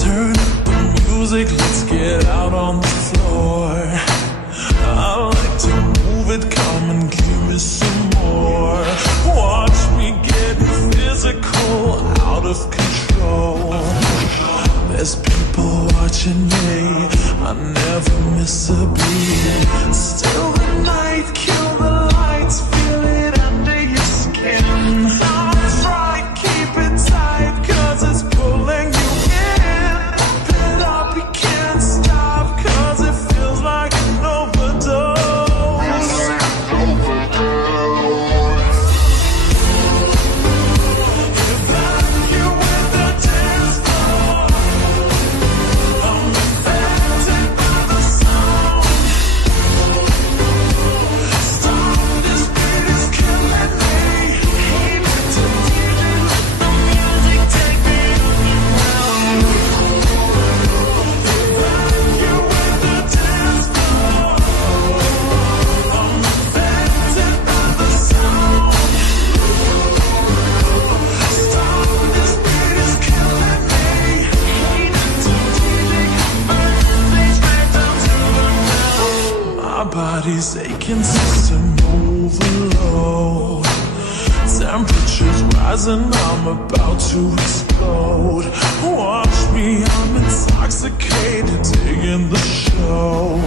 Turn up the music, let's get out on the floor. I like to move it, come and give me some more. Watch me getting physical, out of control. There's people watching me, I never miss a beat. Still the night, kill the lights, feel it under your skin. Now try, keep it tight, cause it's pulling you in. Put up, you can't stop, cause it feels like an overdose. Body's aching, system overload. Temperatures rising, I'm about to explode. Watch me, I'm intoxicated, digging the show.